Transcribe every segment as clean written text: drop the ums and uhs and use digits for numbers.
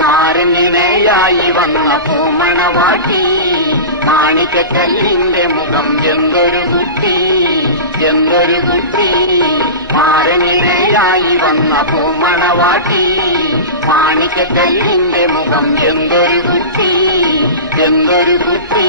മാരനിണയായി വന്ന പൂമണവാട്ടി മാണിക്കക്കല്ലിന്റെ മുഖം എന്തൊരു കുട്ടി എന്തൊരു കുട്ടി. മാരനിണയായി വന്ന പൂമണവാട്ടി മാണിക്കക്കല്ലിന്റെ മുഖം എന്തൊരു കുട്ടി എന്തൊരു കുട്ടി.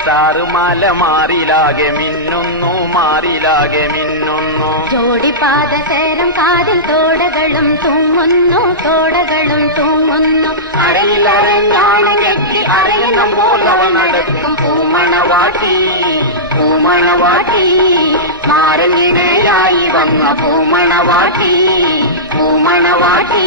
സ്റ്റാറുമാല മാറിലാകെ മിന്നുന്നു മാറിലാകെ മിന്നുന്നു. ജോഡിപാദസരം കാതിൽ തോടകളും തൂങ്ങുന്നു തോടകളും തൂങ്ങുന്നു. അരയിലറിഞ്ഞാണ് കെട്ടി അറിയണം പോലവ നടക്കും പൂമണവാട്ടി പൂമണവാട്ടി. മാരനിണയായി വന്ന പൂമണവാട്ടി പൂമണവാട്ടി.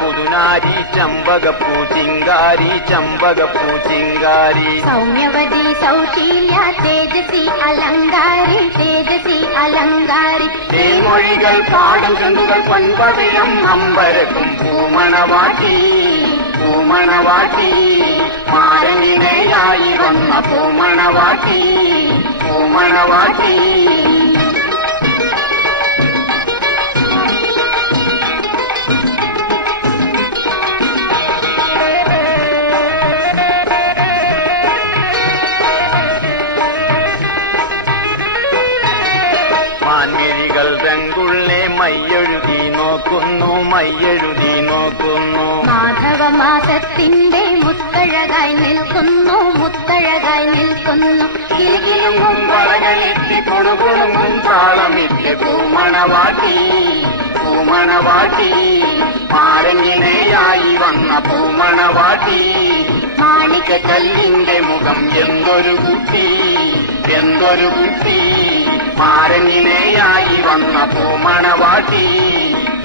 പുതുനാരി ചമ്പകപ്പൂ ചിങ്കാരി ചമ്പകപ്പൂ ചിങ്കാരി. സൗമ്യവതി സൗശീല്യ തേജസി അലങ്കാരി തേജസി അലങ്കാരി. തേൻമൊഴികൾ പാടും ചന്തുകൾ പൊൻപവിഴം അമ്പരക്കും പൂമണവാട്ടി പൂമണവാട്ടി. മാരനിണയായി വന്ന പൂമണവാട്ടി പൂമണവാട്ടി. മാൻമിഴികൾ രംഗുള്ളെ മയ്യെഴുതി നോക്കുന്നു മയ്യെഴുതി നോക്കുന്നു. മാധവമാസത്തിന്റെ മുത്തഴകായി നിൽക്കുന്നു മുത്തഴകായി നിൽക്കുന്നു. കിലുകിലുങ്ങും വളകളിട്ട് കൊടുകൊടുങ്ങും താളമിട്ട് പൂമണവാട്ടി പൂമണവാട്ടി. മാരനിണയായി വന്ന പൂമണവാട്ടി മാണിക്കക്കല്ലിന്റെ മുഖം എന്തൊരു കുട്ടി എന്തൊരു കുട്ടി. മാരനിണയായി വന്ന പൂമണവാട്ടി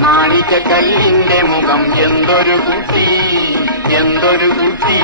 മാണിക്കക്കല്ലിന്റെ മുഖം എന്തൊരു കുട്ടി എന്തൊരു കുട്ടി.